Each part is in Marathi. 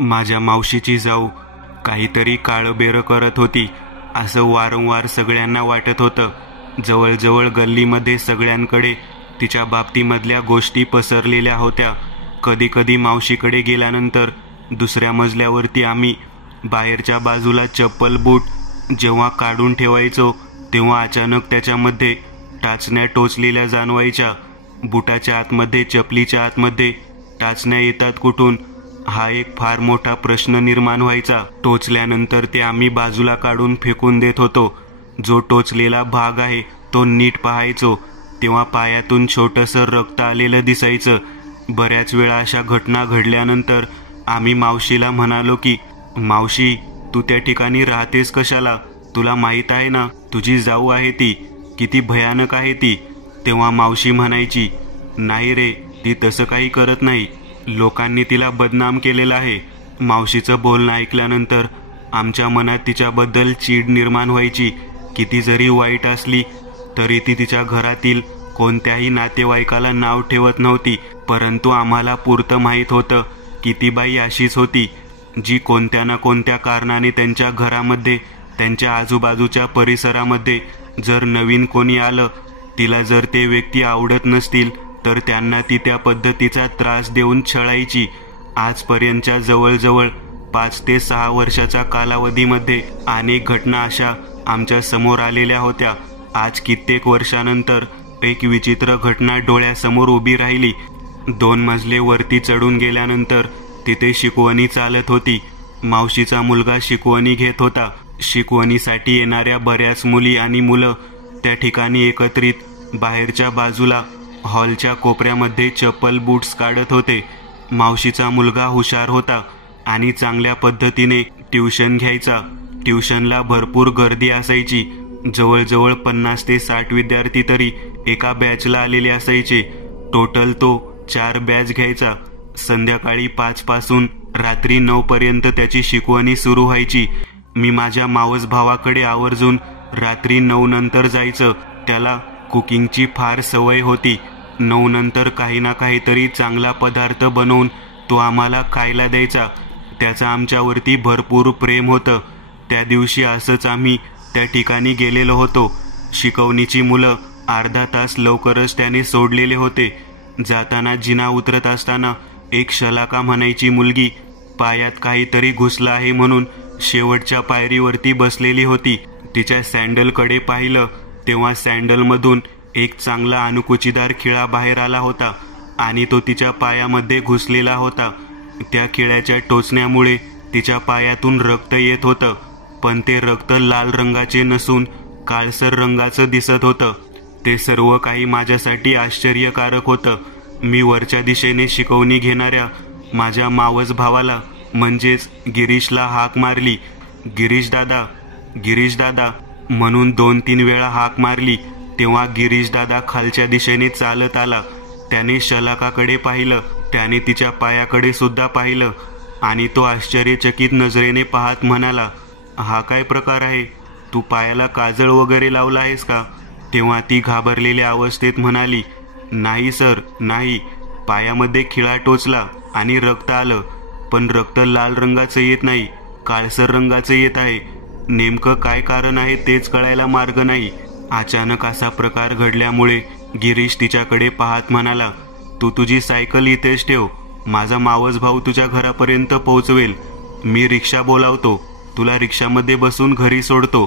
माझ्या मावशीची जाऊ काहीतरी काळबेरं करत होती असं वारंवार सगळ्यांना वाटत होतं. जवळजवळ गल्लीमध्ये सगळ्यांकडे तिच्या बाबतीमधल्या गोष्टी पसरलेल्या होत्या. कधी कधी मावशीकडे गेल्यानंतर दुसऱ्या मजल्यावरती आम्ही बाहेरच्या बाजूला चप्पल बूट जेव्हा काढून ठेवायचो तेव्हा अचानक त्याच्यामध्ये टाचण्या टोचलेल्या जाणवायच्या. बुटाच्या आतमध्ये चपलीच्या आतमध्ये टाचण्या येतात कुठून, हा एक फार मोठा प्रश्न निर्माण व्हायचा. टोचल्यानंतर ते आम्ही बाजूला काढून फेकून देत होतो. जो टोचलेला भाग आहे तो नीट पाहायचो तेव्हा पायातून छोटंसं रक्त आलेलं दिसायचं. बऱ्याच वेळा अशा घटना घडल्यानंतर आम्ही मावशीला म्हणालो की मावशी, तू त्या ठिकाणी राहतेस कशाला? तुला माहीत आहे ना तुझी जाऊ आहे ती किती भयानक आहे ती. तेव्हा मावशी म्हणायची, नाही रे, ती तसं काही करत नाही, लोकांनी तिला बदनाम केलेलं आहे. मावशीचं बोलणं ऐकल्यानंतर आमच्या मनात तिच्याबद्दल चीड निर्माण व्हायची. किती जरी वाईट असली तरी ती तिच्या घरातील कोणत्याही नातेवाईकाला नाव ठेवत नव्हती. परंतु आम्हाला पुरतं माहीत होतं की ती बाई अशीच होती जी कोणत्या ना कोणत्या कारणाने त्यांच्या घरामध्ये, त्यांच्या आजूबाजूच्या परिसरामध्ये जर नवीन कोणी आलं, तिला जर ते व्यक्ती आवडत नसतील तर त्यांना ती त्या पद्धतीचा त्रास देऊन छळायची. आजपर्यंतच्या जवळजवळ 5 ते 6 वर्षाच्या कालावधीमध्ये अनेक घटना अशा आमच्या समोर आलेल्या होत्या. आज कित्येक वर्षानंतर एक विचित्र घटना डोळ्यासमोर उभी राहिली. 2 मजले वरती चढून गेल्यानंतर तिथे शिकवणी चालत होती. मावशीचा मुलगा शिकवणी घेत होता. शिकवणीसाठी येणाऱ्या बऱ्याच मुली आणि मुलं त्या ठिकाणी एकत्रित बाहेरच्या बाजूला हॉलच्या कोपऱ्यामध्ये चप्पल बूट्स काढत होते. मावशीचा मुलगा हुशार होता आणि चांगल्या पद्धतीने ट्युशन घ्यायचा. ट्युशनला भरपूर गर्दी असायची. जवळजवळ 50 ते 60 विद्यार्थी तरी एका बॅचला आलेले असायचे. टोटल तो 4 बॅच घ्यायचा. संध्याकाळी 5 पासून रात्री 9 पर्यंत त्याची शिकवणी सुरू व्हायची. मी माझ्या मावस भावाकडे आवर्जून रात्री 9 नंतर जायचं. त्याला कुकिंगची फार सवय होती. 9 नंतर काही ना काहीतरी चांगला पदार्थ बनवून तो आम्हाला खायला द्यायचा. त्याचं आमच्यावरती भरपूर प्रेम होतं. त्या दिवशी असंच आम्ही त्या ठिकाणी गेलेलो होतो. शिकवणीची मुलं अर्धा तास लवकरच त्याने सोडलेले होते. जाताना जिना उतरत असताना एक शलाका म्हणायची मुलगी पायात काहीतरी घुसलं आहे म्हणून शेवटच्या पायरीवरती बसलेली होती. तिच्या सँडलकडे पाहिलं तेव्हा सँडलमधून एक चांगला अणकुचीदार खिळा बाहेर आला होता आणि तो तिच्या पायामध्ये घुसलेला होता. त्या खिळ्याच्या टोचण्यामुळे तिच्या पायातून रक्त येत होतं, पण ते रक्त लाल रंगाचे नसून काळसर रंगाचं दिसत होतं. ते सर्व काही माझ्यासाठी आश्चर्यकारक होतं. मी वरच्या दिशेने शिकवणी घेणाऱ्या माझ्या मावस भावाला म्हणजेच गिरीशला हाक मारली. गिरीश दादा, गिरीश दादा म्हणून 2-3 वेळा हाक मारली. तेव्हा गिरीश दादा खालच्या दिशेने चालत आला. त्याने शलाकाकडे पाहिलं, त्याने तिच्या पायाकडे सुद्धा पाहिलं आणि तो आश्चर्यचकित नजरेने पाहत म्हणाला, हा काय प्रकार आहे? तू पायाला काजळ वगैरे लावला आहेस का? तेव्हा ती घाबरलेल्या अवस्थेत म्हणाली, नाही सर, नाही. पायामध्ये खिळा टोचला आणि रक्त आलं, पण रक्त लाल रंगाचं येत नाही, काळसर रंगाचं येत आहे. नेमकं काय कारण आहे तेच कळायला मार्ग नाही. अचानक असा प्रकार घडल्यामुळे गिरीश तिच्याकडे पाहत म्हणाला, तू तुझी सायकल इथेच ठेव, माझा मावस भाऊ तुझ्या घरापर्यंत पोहोचवेल. मी रिक्षा बोलावतो, तुला रिक्षामध्ये बसून घरी सोडतो.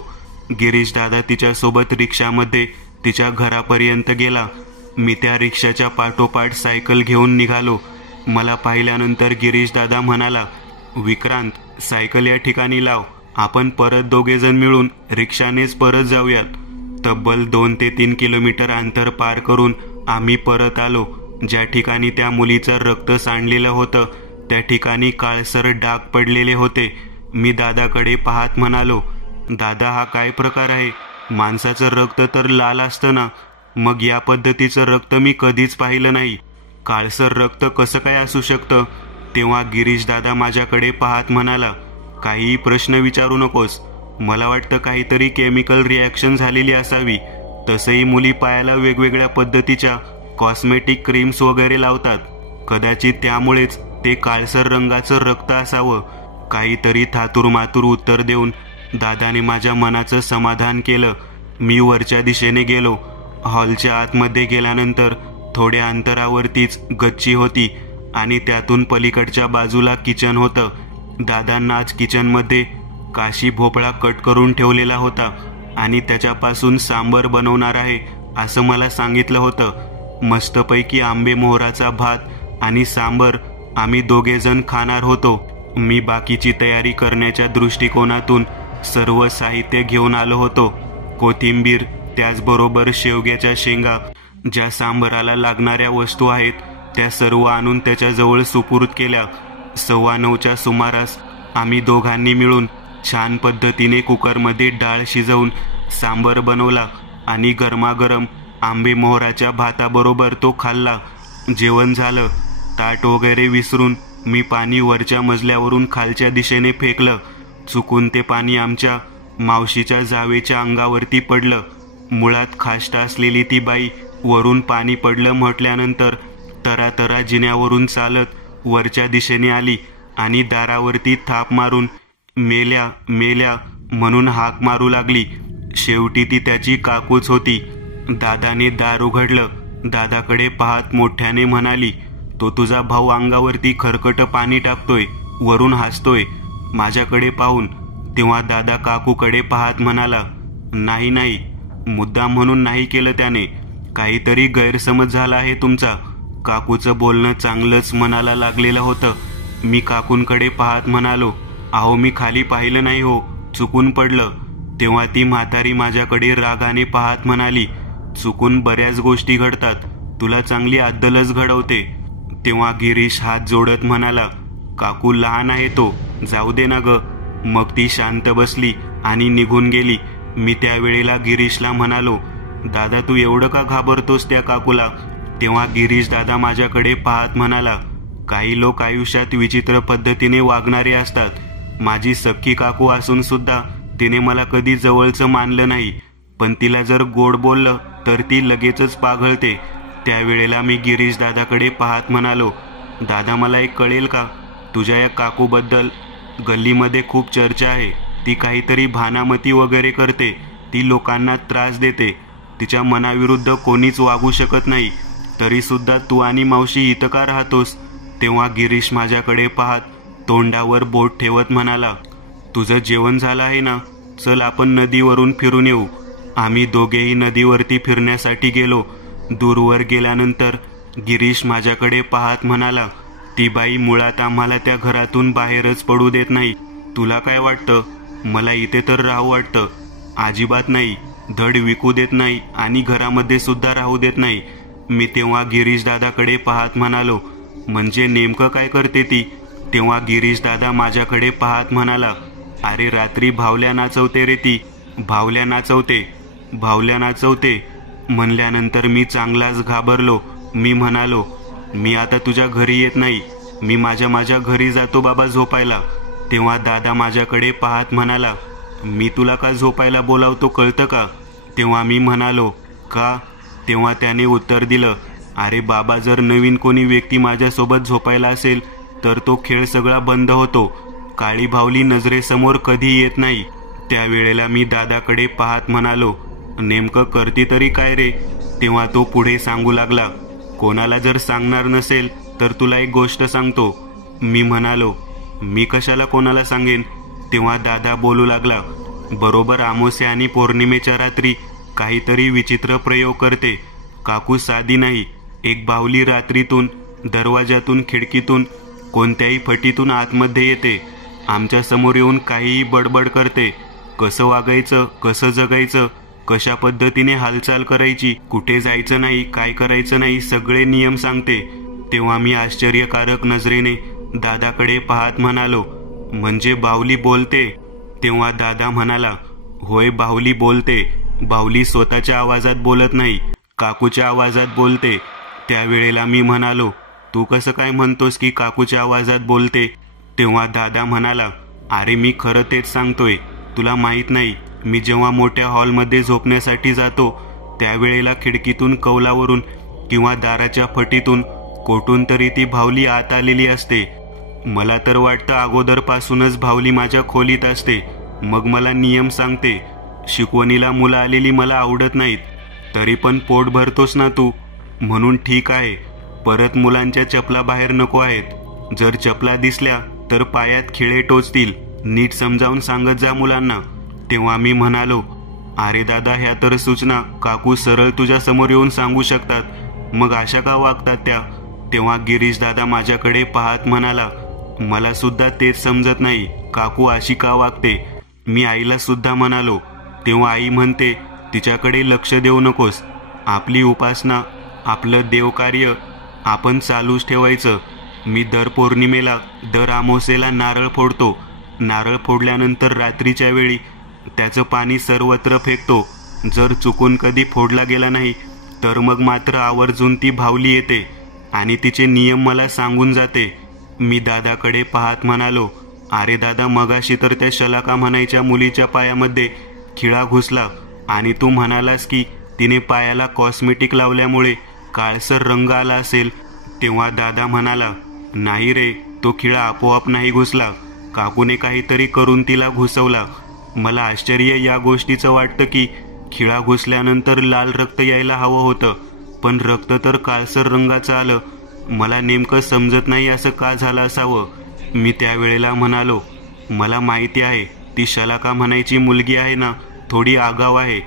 गिरीश दादा तिच्यासोबत रिक्षामध्ये तिच्या घरापर्यंत गेला. मी त्या रिक्षाच्या पाठोपाठ सायकल घेऊन निघालो. मला पाहिल्यानंतर गिरीश दादा म्हणाला, विक्रांत, सायकल या ठिकाणी लाव, आपण परत दोघेजण मिळून रिक्षानेच परत जाऊयात. तब्बल 2 ते 3 किलोमीटर अंतर पार करून आम्ही परत आलो. ज्या ठिकाणी त्या मुलीचं रक्त सांडलेलं होतं त्या ठिकाणी काळसर डाग पडलेले होते. मी दादाकडे पाहत म्हणालो, दादा, हा काय प्रकार आहे? माणसाचं रक्त तर लाल असतं ना, मग या पद्धतीचं रक्त मी कधीच पाहिलं नाही. काळसर रक्त कसं काय असू शकतं? तेव्हा गिरीश दादा माझ्याकडे पाहत म्हणाला, काहीही प्रश्न विचारू नकोस, मला वाटतं काहीतरी केमिकल रिॲक्शन झालेली असावी. तसंही मुली पायाला वेगवेगळ्या पद्धतीच्या कॉस्मेटिक क्रीम्स वगैरे लावतात, कदाचित त्यामुळेच ते काळसर रंगाचं रक्त असावं. काहीतरी थातूरमातूर उत्तर देऊन दादाने माझ्या मनाचं समाधान केलं. मी वरच्या दिशेने गेलो. हॉलच्या आतमध्ये गेल्यानंतर थोड्या अंतरावरतीच गच्ची होती आणि त्यातून पलीकडच्या बाजूला किचन होतं. दादांना आज किचनमध्ये काशी भोपळा कट करून ठेवलेला होता आणि त्याच्यापासून सांबर बनवणार आहे असं मला सांगितलं होतं. मस्तपैकी आंबे मोहराचा भात आणि सांबर आम्ही दोघेजण खाणार होतो. मी बाकीची तयारी करण्याच्या दृष्टिकोनातून सर्व साहित्य घेऊन आलो होतो. कोथिंबीर, त्याचबरोबर शेवग्याच्या शेंगा, ज्या सांबराला लागणाऱ्या वस्तू आहेत त्या सर्व आणून त्याच्याजवळ सुपूर्द केल्या. 9:15च्या सुमारास आम्ही दोघांनी मिळून छान पद्धतीने कुकरमध्ये डाळ शिजवून सांबर बनवला आणि गरमागरम आंबे मोहराच्या भाताबरोबर तो खाल्ला. जेवण झालं. ताट वगैरे विसरून मी पाणी वरच्या मजल्यावरून खालच्या दिशेने फेकलं. चुकून ते पाणी आमच्या मावशीच्या जावेच्या अंगावरती पडलं. मुळात खाष्ट असलेली ती बाई वरून पाणी पडलं म्हटल्यानंतर तरातरा जिन्यावरून चालत वरच्या दिशेने आली आणि दारावरती थाप मारून मेल्या मेल्या म्हणून हाक मारू लागली. शेवटी ती त्याची काकूच होती. दादाने दार उघडलं. दादाकडे पाहत मोठ्याने म्हणाली, तो तुझा भाऊ अंगावरती खरकट पाणी टाकतोय, वरून हसतोय. माझ्याकडे पाहून तेव्हा दादा काकूकडे पाहत म्हणाला, नाही नाही, मुद्दाम म्हणून नाही केलं त्याने, काहीतरी गैरसमज झाला आहे तुमचा. काकूचं बोलणं चांगलंच मनाला लागलेलं होतं. मी काकूंकडे पाहत म्हणालो, अहो मी खाली पाहिलं नाही हो, चुकून पडलं. तेव्हा ती म्हातारी माझ्याकडे रागाने पाहत म्हणाली, चुकून बऱ्याच गोष्टी घडतात, तुला चांगली अद्दलच घडवते. तेव्हा गिरीश हात जोडत म्हणाला, काकू लहान आहे तो, जाऊ दे ना ग. मग ती शांत बसली आणि निघून गेली. मी त्यावेळेला गिरीशला म्हणालो, दादा तू एवढं का घाबरतोस त्या काकूला? तेव्हा गिरीश दादा माझ्याकडे पाहत म्हणाला, काही लोक आयुष्यात विचित्र पद्धतीने वागणारे असतात. माझी सख्खी काकू असून सुद्धा तिने मला कधी जवळचं मानलं नाही, पण तिला जर गोड बोललं तर ती लगेचच पाघळते. त्यावेळेला मी गिरीश दादाकडे पाहत म्हणालो, दादा मला एक कळेल का? तुझ्या या काकूबद्दल गल्लीमध्ये खूप चर्चा आहे. ती काहीतरी भानामती वगैरे करते, ती लोकांना त्रास देते. तिच्या मनाविरुद्ध कोणीच वागू शकत नाही. तरी सुद्धा तू आणि मावशी इथं का राहतोस? तेव्हा गिरीश माझ्याकडे पाहत तोंडावर बोट ठेवत म्हणाला, तुझं जेवण झालं आहे ना, चल आपण नदीवरून फिरून येऊ. आम्ही दोघेही नदीवरती फिरण्यासाठी गेलो. दूरवर गेल्यानंतर गिरीश माझ्याकडे पाहत म्हणाला, ती बाई मुळात आम्हाला त्या घरातून बाहेरच पडू देत नाही. तुला काय वाटतं? मला इथे तर राहू वाटतं. अजिबात नाही. धड विकू देत नाही आणि घरामध्ये सुद्धा राहू देत नाही. मी तेव्हा गिरीश दादाकडे पाहत म्हणालो, म्हणजे नेमकं काय करते ती? तेव्हा गिरीश दादा माझ्याकडे पाहत म्हणाला, अरे रात्री भावल्या नाचवते रे ती, भावल्या नाचवते, भावल्या नाचवते. म्हणल्यानंतर मी चांगलाच घाबरलो. मी म्हणालो, मी आता तुझ्या घरी येत नाही, मी माझ्या घरी जातो बाबा झोपायला. तेव्हा दादा माझ्याकडे पाहत म्हणाला, मी तुला का झोपायला बोलावतो कळतं का? तेव्हा मी म्हणालो, का? तेव्हा त्याने उत्तर दिलं, अरे बाबा जर नवीन कोणी व्यक्ती माझ्यासोबत झोपायला असेल तर तो खेळ सगळा बंद होतो. काळी भावली नजरेसमोर कधी येत नाही. त्यावेळेला मी दादाकडे पाहत म्हणालो, नेमकं करती तरी काय रे? तेव्हा तो पुढे सांगू लागला, कोणाला जर सांगणार नसेल तर तुला एक गोष्ट सांगतो. मी म्हणालो, मी कशाला कोणाला सांगेन? तेव्हा दादा बोलू लागला, बरोबर अमावास्या आणि पौर्णिमेच्या रात्री काहीतरी विचित्र प्रयोग करते. काकू साधी नाही. एक बाहुली रात्रीतून दरवाजातून, खिडकीतून, कोणत्याही फटीतून आतमध्ये येते. आमच्या समोर येऊन काहीही बडबड करते. कसं वागायचं, कसं जगायचं, कशा पद्धतीने हालचाल करायची, कुठे जायचं नाही, काय करायचं नाही, सगळे नियम सांगते. तेव्हा मी आश्चर्यकारक नजरेने दादाकडे पाहत म्हणालो, म्हणजे बाहुली बोलते? तेव्हा दादा म्हणाला, होय बाहुली बोलते. बाहुली स्वतःच्या आवाजात बोलत नाही, काकूच्या आवाजात बोलते. त्यावेळेला मी म्हणालो, तू कसं काय म्हणतोस की काकूच्या आवाजात बोलते? तेव्हा दादा म्हणाला, अरे मी खरं तेच सांगतोय, तुला माहीत नाही. मी जेव्हा मोठ्या हॉलमध्ये झोपण्यासाठी जातो त्यावेळेला खिडकीतून, कौलावरून किंवा दाराच्या फटीतून कोठून तरी ती भावली आत आलेली असते. मला तर वाटतं अगोदरपासूनच भावली माझ्या खोलीत असते. मग मला नियम सांगते. शिकवणीला मुलं आलेली मला आवडत नाहीत. तरी पण पोट भरतोस ना तू, म्हणून ठीक आहे. परत मुलांच्या चपला बाहेर नको आहेत. जर चपला दिसल्या तर पायात खिळे टोचतील. नीट समजावून सांगत जा मुलांना. तेव्हा मी म्हणालो, अरे दादा, ह्या तर सूचना काकू सरळ तुझ्या समोर येऊन सांगू शकतात. मग अशा का वागतात त्या? तेव्हा गिरीश दादा माझ्याकडे पाहत म्हणाला, मला सुद्धा तेच समजत नाही, काकू अशी का वागते. मी आईला सुद्धा म्हणालो. तेव्हा आई म्हणते, तिच्याकडे लक्ष देऊ नकोस. आपली उपासना, आपलं देवकार्य आपण चालूच ठेवायचं. मी दर पौर्णिमेला, दर अमावस्येला नारळ फोडतो. नारळ फोडल्यानंतर रात्रीच्या वेळी त्याचं पाणी सर्वत्र फेकतो. जर चुकून कधी फोडला गेला नाही तर मग मात्र आवर्जून ती भावली येते आणि तिचे नियम मला सांगून जाते. मी दादाकडे पाहत म्हणालो, अरे दादा, मगाशी तर त्या शलाका म्हणायच्या मुलीच्या पायामध्ये खिळा घुसला आणि तू म्हणालास की तिने पायाला कॉस्मेटिक लावल्यामुळे काळसर रंग आला असेल. तेव्हा दादा म्हणाला, नाही रे, तो खिळा आपोआप नाही घुसला. काकूने काहीतरी करून तिला घुसवला. मला आश्चर्य या गोष्टीचं वाटतं की खिळा घुसल्यानंतर लाल रक्त यायला हवं होतं, पण रक्त तर काळसर रंगाचं आलं. मला नेमकं समजत नाही असं का झालं असावं. मी त्यावेळेला म्हणालो, मला माहिती आहे, ती शलाका म्हणायची मुलगी आहे ना, थोडी आगाव आहे.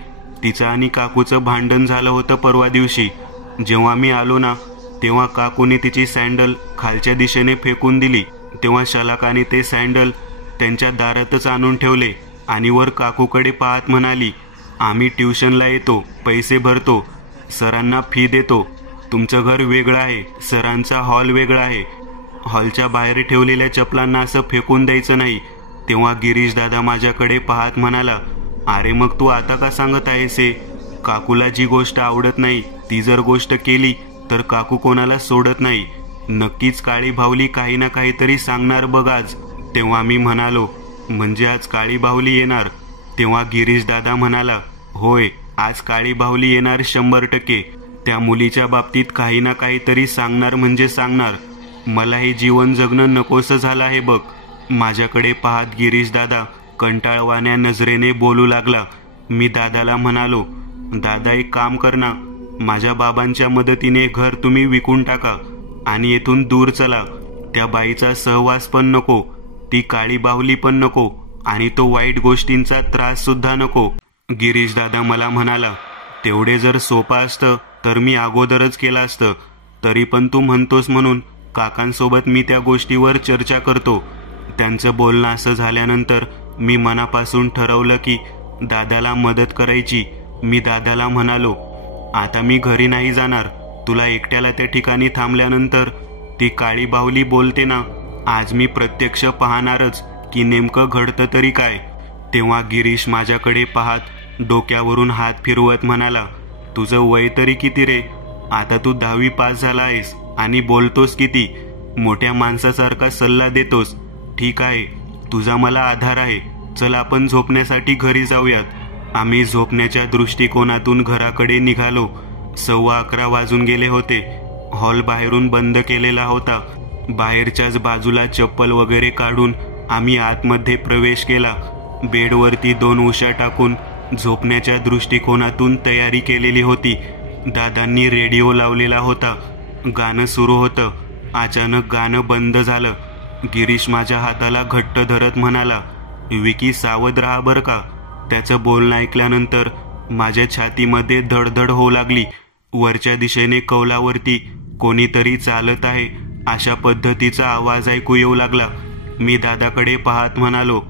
तिचं आणि काकूचं भांडण झालं होतं परवा दिवशी. जेव्हा मी आलो ना, तेव्हा काकूने तिची सँडल खालच्या दिशेने फेकून दिली. तेव्हा शलाकाने ते सँडल त्यांच्या दारातच आणून ठेवले आणि वर काकूकडे पाहत म्हणाली, आम्ही ट्युशनला येतो, पैसे भरतो, सरांना फी देतो. तुमचं घर वेगळं आहे, सरांचा हॉल वेगळा आहे. हॉलच्या बाहेर ठेवलेल्या चपलांना असं फेकून द्यायचं नाही. तेव्हा गिरीश दादा माझ्याकडे पाहत म्हणाला, अरे मग तू आता का सांगत आहेस हे? काकूला जी गोष्ट आवडत नाही ती जर गोष्ट केली तर काकू कोणाला सोडत नाही. नक्कीच काळी बाहुली काही ना काहीतरी सांगणार बघ आज. तेव्हा मी म्हणालो, म्हणजे आज काळी बाहुली येणार? तेव्हा गिरीश दादा म्हणाला, होय, आज काळी बाहुली येणार 100%. त्या मुलीच्या बाबतीत काही ना काहीतरी सांगणार म्हणजे सांगणार. मला हे जीवन जगणं नकोसं झालं आहे बघ. माझ्याकडे पाहत गिरीश दादा कंटाळवाण्या नजरेने बोलू लागला. मी दादाला म्हणालो, दादा, एक काम कर ना, माझ्या बाबांच्या मदतीने घर तुम्ही विकून टाका आणि येथून दूर चला. त्या बाईचा सहवास पण नको, ती काळी बाहुली पण नको आणि तो वाईट गोष्टींचा त्रास सुद्धा नको. गिरीश दादा मला म्हणाला, तेवढे जर सोपं असतं तर मी अगोदरच केलं असतं. तरी पण तू म्हणतोस म्हणून काकांसोबत मी त्या गोष्टीवर चर्चा करतो. त्यांचं बोलणं असं झाल्यानंतर मी मनापासून ठरवलं की दादाला मदत करायची. मी दादाला म्हणालो, आता मी घरी नाही जाणार. तुला एकट्याला त्या ठिकाणी थांबल्यानंतर ती काळी बाहुली बोलते ना, आज मी प्रत्यक्ष पाहणारच की नेमकं घडतं तरी काय. तेव्हा गिरीश माझ्याकडे पाहत डोक्यावरून हात फिरवत म्हणाला, तुझं वय तरी किती रे? आता तू 10वी पास झाला आहेस आणि बोलतोस किती? मोठ्या माणसासारखा सल्ला देतोस. ठीक आहे, तुझा मला आधार आहे. चल आपण झोपण्यासाठी घरी जाऊयात. आम्ही झोपण्याच्या दृष्टिकोनातून घराकडे निघालो. 11:15 वाजून गेले होते. हॉल बाहेरून बंद केलेला होता. बाहेरच्याच बाजूला चप्पल वगैरे काढून आम्ही आतमध्ये प्रवेश केला. बेडवरती 2 उशा टाकून झोपण्याच्या दृष्टिकोनातून तयारी केलेली होती. दादांनी रेडिओ लावलेला होता. गाणं सुरू होतं. अचानक गाणं बंद झालं. गिरीश माझ्या हाताला घट्ट धरत म्हणाला, विकी, सावध राहा बरं का. त्याचं बोलणं ऐकल्यानंतर माझ्या छातीमध्ये धडधड होऊ लागली. वरच्या दिशेने कौलावरती कोणीतरी चालत आहे अशा पद्धतीचा आवाज ऐकू येऊ लागला. मी दादाकडे पाहत म्हणालो,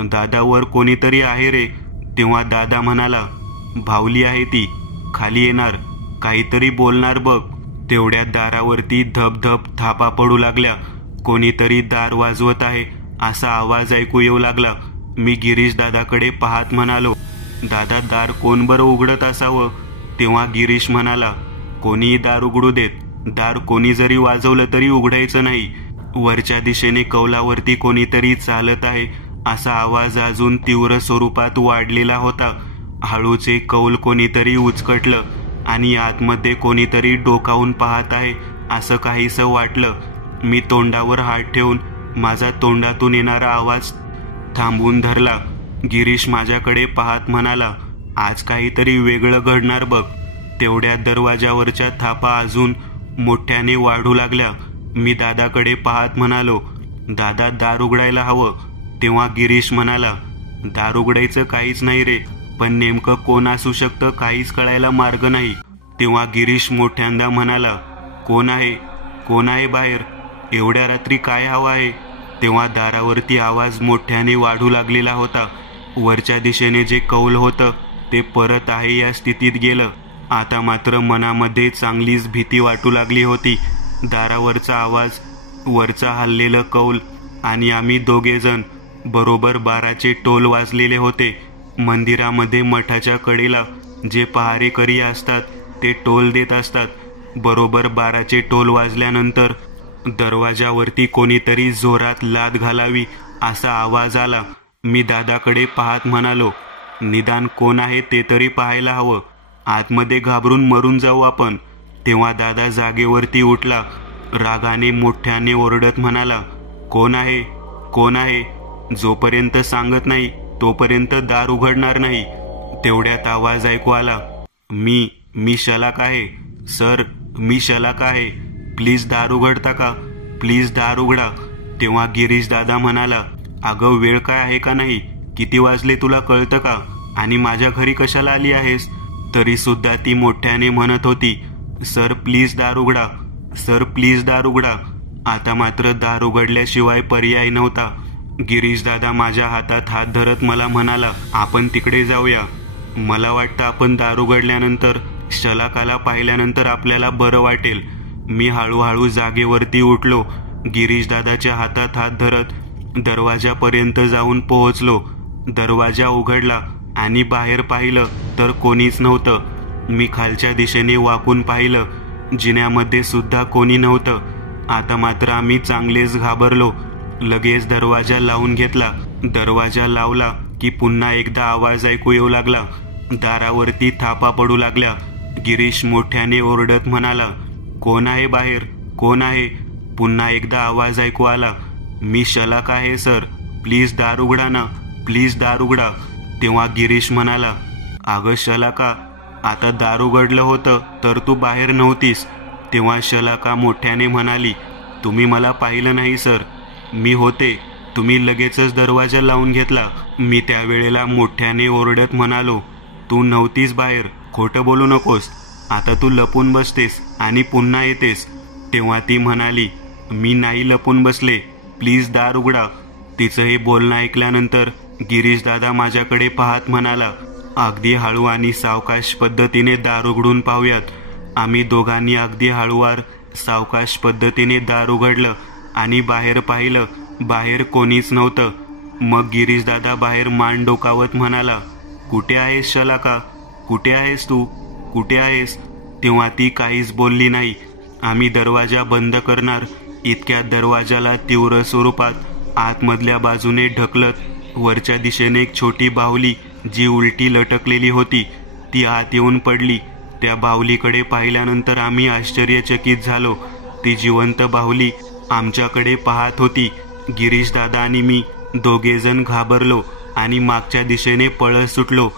दादा, वर कोणीतरी आहे रे. तेव्हा दादा म्हणाला, भावली आहे ती, खाली येणार, काहीतरी बोलणार बघ. तेवढ्या दारावरती धबधब थापा पडू लागल्या. कोणीतरी दार वाजवत आहे असा आवाज ऐकू येऊ लागला. मी गिरीश दादाकडे पाहत म्हणालो, दादा, दार कोण बरं उघडत असावं? तेव्हा गिरीश म्हणाला, कोणीही दार उघडू देत, दार कोणी जरी वाजवलं तरी उघडायचं नाही. वरच्या दिशेने कौलावरती कोणीतरी चालत आहे असा आवाज अजून तीव्र स्वरूपात वाढलेला होता. हळूचे कौल कोणीतरी उचकटलं आणि आतमध्ये कोणीतरी डोकावून पाहत आहे असं काहीसं वाटलं. मी तोंडावर हात ठेवून माझा तोंडातून येणारा आवाज थांबवून धरला. गिरीश माझ्याकडे पाहत म्हणाला, आज काहीतरी वेगळं घडणार बघ. तेवढ्या दरवाजावरच्या थापा अजून मोठ्याने वाढू लागल्या. मी दादाकडे पाहत म्हणालो, दादा दार उघडायला हवं. तेव्हा गिरीश म्हणाला, दार उघडायचं काहीच नाही रे, पण नेमकं कोण असू शकतं काहीच कळायला मार्ग नाही. तेव्हा गिरीश मोठ्यांदा म्हणाला, कोण आहे, कोण आहे बाहेर, एवढ्या रात्री काय हवं आहे. तेव्हा दारावरती आवाज मोठ्याने वाढू लागलेला होता. वरच्या दिशेने जे कौल होतं ते परत आहे या स्थितीत गेलं. आता मात्र मनामध्ये चांगलीच भीती वाटू लागली होती. दारावरचा आवाज, वरचा हललेलं कौल आणि आम्ही दोघेजण. बरोबर 12चे टोल वाजलेले होते. मंदिरामध्ये मठाच्या कडेला जे पहारेकरी असतात ते टोल देत असतात. बरोबर 12चे टोल वाजल्यानंतर दरवाजावरती कोणीतरी जोरात लाथ घालावी असा आवाज आला. मी दादाकडे पाहत म्हणालो, निदान कोण आहे ते तरी पाहायला हवं, आतमध्ये घाबरून मरून जाऊ आपण. तेव्हा दादा जागेवरती उठला. रागाने मोठ्याने ओरडत म्हणाला, कोण आहे, कोण आहे, जोपर्यंत सांगत नाही तोपर्यंत दार उघडणार नाही. तेवढ्यात आवाज ऐकू आला, मी शलाक आहे सर, मी शलाक आहे, प्लीज दार उघडता का, प्लीज दार उघडा. तेव्हा गिरीश दादा म्हणाला, अगं वेळ काय आहे का नाही, किती वाजले तुला कळतं का, आणि माझ्या घरी कशाला आली आहेस. तरी सुद्धा ती मोठ्याने म्हणत होती, सर प्लीज दार उघडा, सर प्लीज दार उघडा. आता मात्र दार उघडल्याशिवाय पर्याय नव्हता. गिरीश दादा माझ्या हातात हात धरत मला म्हणाला, आपण तिकडे जाऊया. मला वाटतं आपण दार उघडल्यानंतर शलाकाला पाहिल्यानंतर आपल्याला बरं वाटेल. मी हळूहळू जागेवरती उठलो. गिरीश दादाच्या हातात हात धरत दरवाजापर्यंत जाऊन पोहोचलो. दरवाजा उघडला आणि बाहेर पाहिलं तर कोणीच नव्हतं. मी खालच्या दिशेने वाकून पाहिलं, जिन्यामध्ये सुद्धा कोणी नव्हतं. आता मात्र आम्ही चांगलेच घाबरलो. लगेच दरवाजा लावून घेतला. दरवाजा लावला की पुन्हा एकदा आवाज ऐकू येऊ लागला. दारावरती थापा पडू लागल्या. गिरीश मोठ्याने ओरडत म्हणाला, कोण आहे बाहेर, कोण आहे. पुन्हा एकदा आवाज ऐकू आला, मी शलाक आहे सर, प्लीज दार उघडा ना, प्लीज दार उघडा. तेव्हा गिरीश म्हणाला, अगं शलाका, आता दार उघडलं होतं तर तू बाहेर नव्हतीस. तेव्हा शलाका मोठ्याने म्हणाली, तुम्ही मला पाहिलं नाही सर, मी होते, तुम्ही लगेचच दरवाजा लावून घेतला. मी त्यावेळेला मोठ्याने ओरडत म्हणालो, तू नव्हतीस बाहेर, खोटं बोलू नकोस, आता तू लपून बसतेस आणि पुन्हा येतेस. तेव्हा ती म्हणाली, मी नाही लपून बसले, प्लीज दार उघडा. तिचं हे बोलणं ऐकल्यानंतर गिरीश दादा माझ्याकडे पाहत म्हणाला, अगदी हळू आणि सावकाश पद्धतीने दार उघडून पाहूयात. आम्ही दोघांनी अगदी हळूवार सावकाश पद्धतीने दार उघडलं आणि बाहेर पाहिलं. बाहेर कोणीच नव्हतं. मग गिरीश दादा बाहेर मान डोकावत म्हणाला, कुठे आहेस शलाका, कुठे आहेस तू, कुठे आहेस. तेव्हा ती काहीच बोलली नाही. आम्ही दरवाजा बंद करणार इतक्या दरवाजाला तीव्र स्वरूपात आतमधल्या बाजूने ढकलत वरच्या दिशेने एक छोटी बाहुली जी उलटी लटकलेली होती ती आत येऊन पडली. त्या बाहुलीकडे पाहिल्यानंतर आम्ही आश्चर्यचकित झालो. ती जिवंत बाहुली आमच्याकडे पाहत होती. गिरीश दादा आणि मी दोघेजण घाबरलो आणि मागच्या दिशेने पळत सुटलो.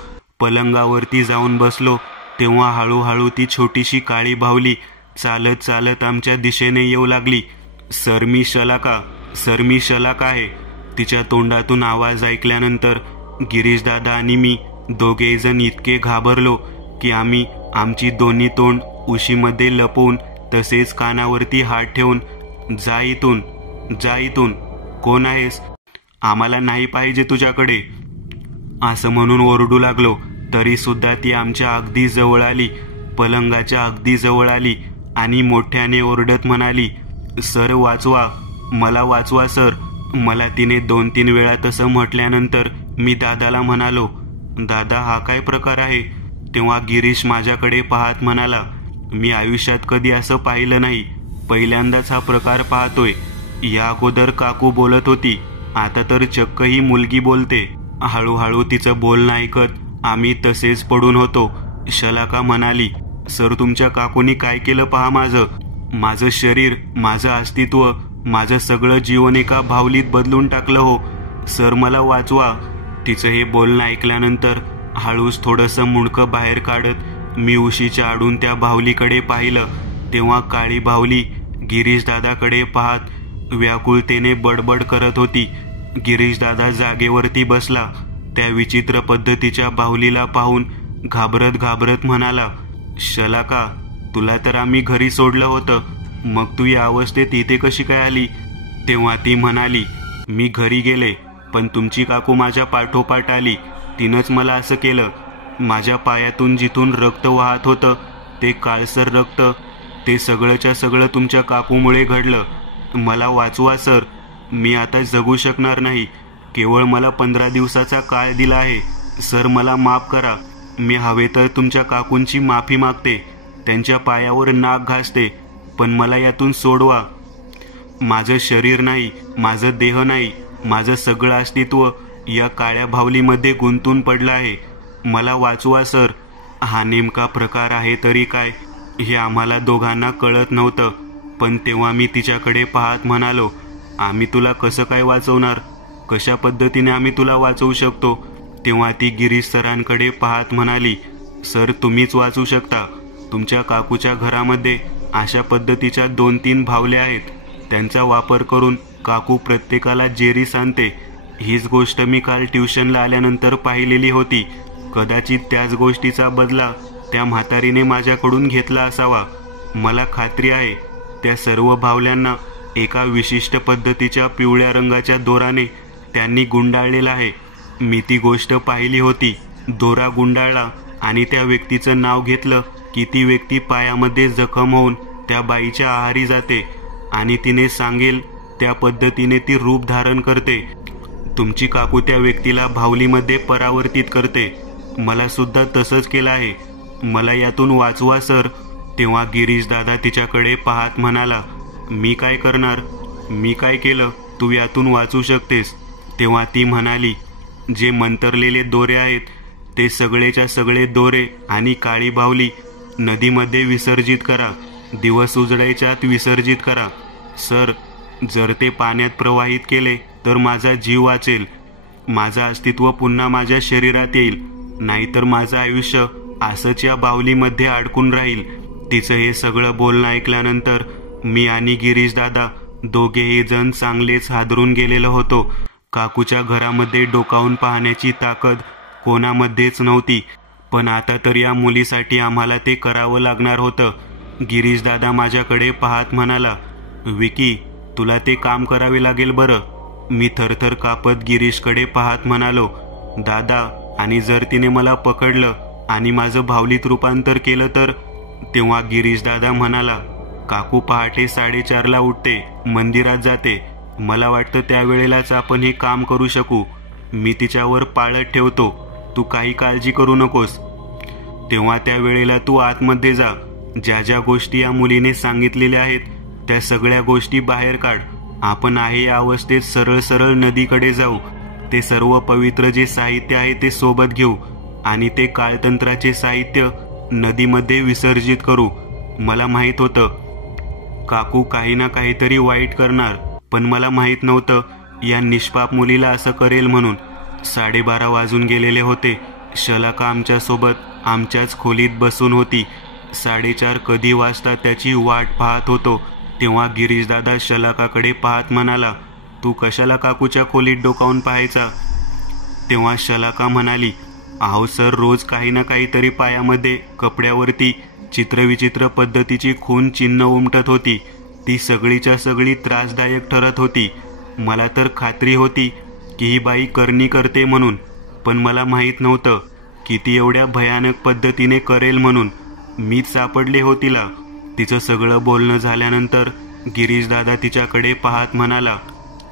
पलंगावरती जाऊन बसलो तेव्हा हळूहळू ती छोटीशी काळी बाहुली चालत चालत आमच्या दिशेने येऊ लागली. सर मी शलाका, सर मी शलाक आहे. तिच्या तोंडातून आवाज ऐकल्यानंतर गिरीश दादा आणि मी दोघेजण इतके घाबरलो की आम्ही आमची दोन्ही तोंड उशीमध्ये लपवून तसेच कानावरती हात ठेवून, जा इथून, जा इथून, कोण आहेस, आम्हाला नाही पाहिजे तुझ्याकडे, असं म्हणून ओरडू लागलो. तरी सुद्धा ती आमच्या अगदी जवळ आली, पलंगाच्या अगदी जवळ आली आणि मोठ्याने ओरडत म्हणाली, सर वाचवा, मला वाचवा सर. मला तिने 2-3 वेळा तसं म्हटल्यानंतर मी दादाला म्हणालो, दादा हा काय प्रकार आहे. तेव्हा गिरीश माझ्याकडे पाहत म्हणाला, मी आयुष्यात कधी असं पाहिलं नाही, पहिल्यांदाच हा प्रकार पाहतोय. या अगोदर काकू बोलत होती, आता तर चक्क ही मुलगी बोलते. हळूहळू तिचं बोलणं ऐकत आम्ही तसेच पडून होतो. शलाका म्हणाली, सर तुमच्या काकूनी काय केलं पहा माझं. माझं शरीर, माझं अस्तित्व, माझं सगळं जीवन एका बाहुलीत बदलून टाकलं हो. सर मला वाचवा. तिचं हे बोलणं ऐकल्यानंतर हळूच थोडंसं मुंडकं बाहेर काढत मी उशीच्या आडून त्या बाहुलीकडे पाहिलं. तेव्हा काळी बाहुली गिरीशदादाकडे पाहत व्याकुळतेने बडबड करत होती. गिरीशदादा जागेवरती बसला. त्या विचित्र पद्धतीच्या बाहुलीला पाहून घाबरत घाबरत म्हणाला, शलाका, तुला तर आम्ही घरी सोडलं होतं, मग तू या अवस्थेत इथे कशी काय आली? तेव्हा ती म्हणाली, मी घरी गेले, पण तुमची काकू माझ्या पाठोपाठ आली. तिनंच मला असं केलं. माझ्या पायातून जिथून रक्त वाहत होतं ते काळसर रक्त, ते सगळंच्या सगळं तुमच्या काकूमुळे घडलं. मला वाचवा सर. मी आता जगू शकणार नाही. केवळ मला 15 दिवसाचा काळ दिला आहे. सर मला माफ करा. मी हवे तर तुमच्या काकूंची माफी मागते, त्यांच्या पायावर नाक घासते, पण मला यातून सोडवा. माझं शरीर नाही, माझं देह नाही, माझं सगळं अस्तित्व या काळ्या बाहुलीमध्ये गुंतून पडलं आहे. मला वाचवा सर. हा नेमका प्रकार आहे तरी काय हे आम्हाला दोघांना कळत नव्हतं. पण तेव्हा मी तिच्याकडे पाहत म्हणालो, आम्ही तुला कसं काय वाचवणार? कशा पद्धतीने आम्ही तुला वाचवू शकतो? तेव्हा ती गिरीश सरांकडे पाहत म्हणाली, सर तुम्हीच वाचू शकता. तुमच्या काकूच्या घरामध्ये अशा पद्धतीच्या 2-3 बाहुल्या आहेत. त्यांचा वापर करून काकू प्रत्येकाला जेरी सांगते. हीच गोष्ट मी काल ट्युशनला आल्यानंतर पाहिलेली होती. कदाचित त्याच गोष्टीचा बदला त्या म्हातारीने माझ्याकडून घेतला असावा. मला खात्री आहे त्या सर्व बाहुल्यांना एका विशिष्ट पद्धतीच्या पिवळ्या रंगाच्या दोराने त्यांनी गुंडाळलेला आहे. मी ती गोष्ट पाहिली होती. दोरा गुंडाळला आणि त्या व्यक्तीचं नाव घेतलं की ती व्यक्ती पायामध्ये जखम होऊन त्या बाईच्या आहारी जाते आणि तिने सांगेल त्या पद्धतीने ती रूप धारण करते. तुमची काकू त्या व्यक्तीला बाहुलीमध्ये परावर्तित करते. मला सुद्धा तसंच केलं आहे. मला यातून वाचवा सर. तेव्हा गिरीश दादा तिच्याकडे पाहत म्हणाला, मी काय करणार? मी काय केलं? तू यातून वाचू शकतेस? तेव्हा ती म्हणाली, जे मंतरलेले दोरे आहेत ते सगळेच्या सगळे दोरे आणि काळी बाहुली नदीमध्ये विसर्जित करा. दिवस उजडायच्यात विसर्जित करा. सर, जर ते पाण्यात प्रवाहित केले तर माझा जीव वाचेल. माझं अस्तित्व पुन्हा माझ्या शरीरात येईल. नाहीतर माझं आयुष्य असंच या बाहुलीमध्ये अडकून राहील. तिचं हे सगळं बोलणं ऐकल्यानंतर मी आणि गिरीश दादा दोघेही जण चांगलेच हादरून गेलेलो होतो. काकूच्या घरामध्ये डोकावून पाहण्याची ताकद कोणामध्येच नव्हती. पण आता तर या मुलीसाठी आम्हाला ते करावं लागणार होतं. गिरीश दादा माझ्याकडे पाहत म्हणाला, विकी, तुला ते काम करावे लागेल बरं. मी थरथर कापत गिरीशकडे पाहत म्हणालो, दादा, आणि जर तिने मला पकडलं आणि माझं बाहुलीत रूपांतर केलं तर? तेव्हा गिरीश दादा म्हणाला, काकू पहाटे 4:30ला उठते, मंदिरात जाते. मला वाटतं त्यावेळेलाच आपण हे काम करू शकू. मी तिच्यावर पाळत ठेवतो. तू काही काळजी करू नकोस. तेव्हा त्या वेळेला तू आतमध्ये जा. ज्या ज्या गोष्टी या मुलीने सांगितलेल्या आहेत त्या सगळ्या गोष्टी बाहेर काढ. आपण आहे या अवस्थेत सरळ सरळ नदीकडे जाऊ. ते सर्व पवित्र जे साहित्य आहे ते सोबत घेऊ आणि ते काळतंत्राचे साहित्य नदीमध्ये विसर्जित करू. मला माहित होतं काकू काही ना काहीतरी वाईट करणार, पण मला माहित नव्हतं या निष्पाप मुलीला असं करेल म्हणून. 12:30 वाजून गेलेले होते. शलाका आमच्यासोबत आमच्याच खोलीत बसून होती. 4:30 कधी वाजता त्याची वाट पाहत होतो. तेव्हा गिरीशदादा शलाकाकडे पाहत म्हणाला, तू कशाला काकूच्या खोलीत डोकावून पाहायचा? तेव्हा शलाका म्हणाली, अहो सर, रोज काही ना काहीतरी पायामध्ये, कपड्यावरती चित्रविचित्र पद्धतीची खून चिन्ह उमटत होती. ती सगळीच्या सगळी त्रासदायक ठरत होती. मला तर खात्री होती की ही बाई करणी करते म्हणून, पण मला माहीत नव्हतं की ती एवढ्या भयानक पद्धतीने करेल म्हणून. मीच सापडले हो तिला. तिचं सगळं बोलणं झाल्यानंतर गिरीशदादा तिच्याकडे पाहत म्हणाला,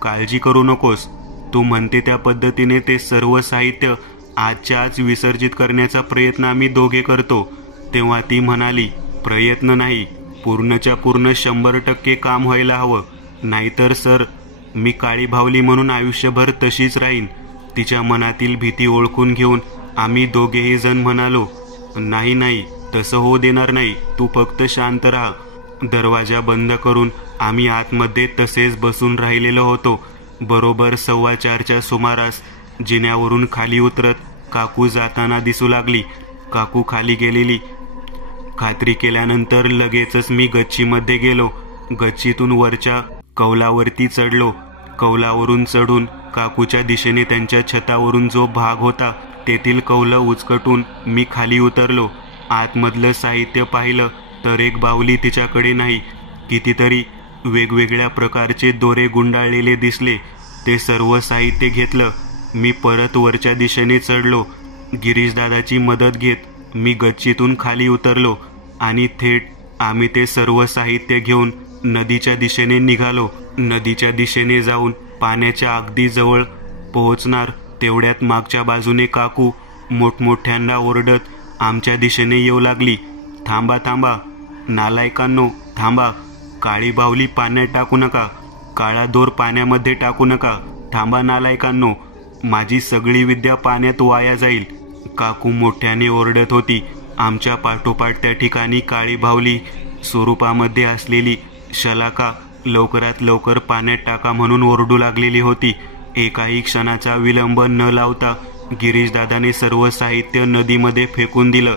काळजी करू नकोस. तू म्हणते त्या पद्धतीने ते सर्व साहित्य आजच्या आज विसर्जित करण्याचा प्रयत्न आम्ही दोघे करतो. तेव्हा ती म्हणाली, प्रयत्न नाही, पूर्णच्या पूर्ण 100% काम व्हायला हवं. नाहीतर सर, मी काळी बाहुली म्हणून आयुष्यभर तशीच राहीन. तिच्या मनातील भीती ओळखून घेऊन आम्ही दोघेही जण म्हणालो, नाही नाही, तसं होऊ देणार नाही. तू फक्त शांत राहा. दरवाजा बंद करून आम्ही आतमध्ये तसेच बसून राहिलेलो होतो. बरोबर 4:15च्या सुमारास जिन्यावरून खाली उतरत काकू जाताना दिसू लागली. काकू खाली गेलेली खात्री केल्यानंतर लगेचच मी गच्चीमध्ये गेलो. गच्चीतून वरच्या कौलावरती चढलो. कौलावरून चढून काकूच्या दिशेने त्यांच्या छतावरून जो भाग होता तेथील कौलं उचकटून मी खाली उतरलो. आतमधलं साहित्य पाहिलं तर एक बाहुली तिच्याकडे नाही. कितीतरी वेगवेगळ्या प्रकारचे दोरे गुंडाळलेले दिसले. ते सर्व साहित्य घेतलं. मी परत वरच्या दिशेने चढलो. गिरीशदादाची मदत घेत मी गच्चीतून खाली उतरलो आणि थेट आम्ही ते सर्व साहित्य घेऊन नदीच्या दिशेने निघालो. नदीच्या दिशेने जाऊन पाण्याच्या अगदी जवळ पोहोचणार तेवढ्यात मागच्या बाजूने काकू मोठमोठ्यांना ओरडत आमच्या दिशेने येऊ लागली. थांबा थांबा नालायकांनो, थांबा. काळी बाहुली पाण्यात टाकू नका. काळा दोर पाण्यामध्ये टाकू नका. थांबा नालायकांनो, माझी सगळी विद्या पाण्यात वाया जाईल. काकू मोठ्याने ओरडत होती. आमच्या पाठोपाठ त्या ठिकाणी काळी बाहुली स्वरूपामध्ये असलेली शलाका लवकरात लवकर पाण्यात टाका म्हणून ओरडू लागलेली होती. एकाही क्षणाचा विलंब न लावता गिरीशदादाने सर्व साहित्य नदीमध्ये फेकून दिलं.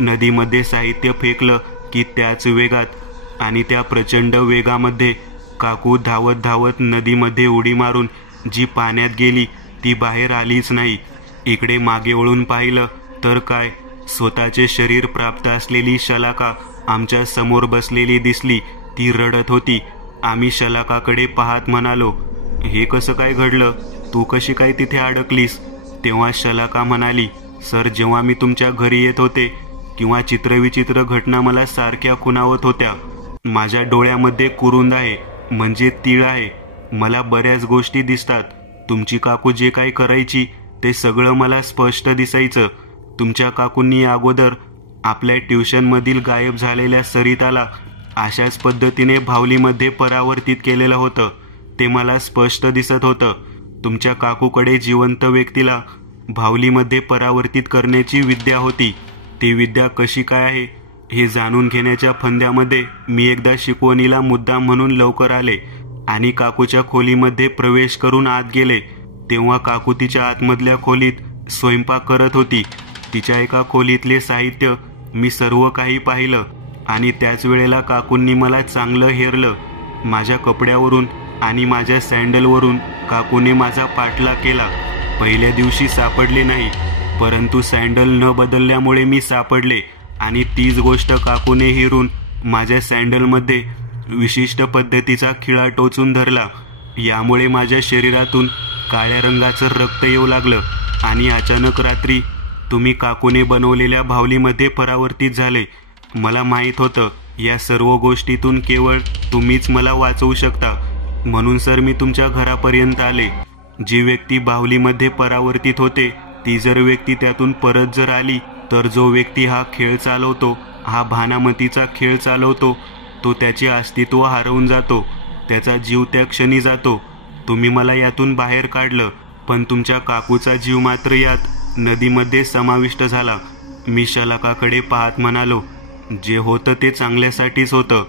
नदीमध्ये साहित्य फेकलं की त्याच वेगात आणि त्या प्रचंड वेगामध्ये काकू धावत धावत नदीमध्ये उडी मारून जी पाण्यात गेली ती बाहेर आलीच नाही. इकडे मागे वळून पाहिलं तर काय, स्वतःचे शरीर प्राप्त असलेली शलाका आमच्या समोर बसलेली दिसली. ती रडत होती. आम्ही शलाकाकडे पाहत म्हणालो, हे कसं काय घडलं? तू कशी काय तिथे अडकलीस? तेव्हा शलाका म्हणाली, सर, जेव्हा मी तुमच्या घरी येत होते किंवा चित्रविचित्र घटना मला सारख्या खुणावत होत्या. माझ्या डोळ्यामध्ये कुरुंद आहे, म्हणजे तीळ आहे. मला बऱ्याच गोष्टी दिसतात. तुमची काकू जे काही करायची ते सगळं मला स्पष्ट दिसायचं. तुमच्या काकूंनी अगोदर आपल्या ट्युशनमधील गायब झालेल्या सरिताला अशाच पद्धतीने बाहुलीमध्ये परावर्तित केलेलं होतं. ते मला स्पष्ट दिसत होतं. तुमच्या काकूकडे जिवंत व्यक्तीला बाहुलीमध्ये परावर्तित करण्याची विद्या होती. ती विद्या कशी काय आहे हे जाणून घेण्याच्या फंद्यामध्ये मी एकदा शिकवणीला मुद्दाम म्हणून लवकर आले आणि काकूच्या खोलीमध्ये प्रवेश करून आत गेले. तेव्हा काकू तिच्या आतमधल्या खोलीत स्वयंपाक करत होती. तिच्या एका खोलीतले साहित्य मी सर्व काही पाहिलं आणि त्याच वेळेला काकूंनी मला चांगलं हेरलं. माझ्या कपड्यावरून आणि माझ्या सँडलवरून काकूने माझा पाठलाग केला. पहिल्या दिवशी सापडले नाही, परंतु सँडल न बदलल्यामुळे मी सापडले आणि तीच गोष्ट काकूने हेरून माझ्या सँडलमध्ये विशिष्ट पद्धतीचा खिळा टोचून धरला. यामुळे माझ्या शरीरातून काळ्या रंगाचं रक्त येऊ लागलं आणि अचानक रात्री तुम्ही काकूने बनवलेल्या बाहुलीमध्ये परावर्तित झाले. मला माहीत होतं या सर्व गोष्टीतून केवळ तुम्हीच मला वाचवू शकता. म्हणून सर, मी तुमच्या घरापर्यंत आले. जी व्यक्ती बाहुलीमध्ये परावर्तित होते ती जर व्यक्ती त्यातून परत जर आली तर जो व्यक्ती हा खेळ चालवतो, हा भानामतीचा खेळ चालवतो, तो त्याचे अस्तित्व हरवून जातो. त्याचा जीव त्या क्षणी जातो. तुम्ही मला यातून बाहेर काढलं, पण तुमच्या काकूचा जीव मात्र यात नदीमध्ये समाविष्ट झाला. मी शलाकाकडे पाहत म्हणालो, जे होतं ते चांगल्यासाठीच होतं.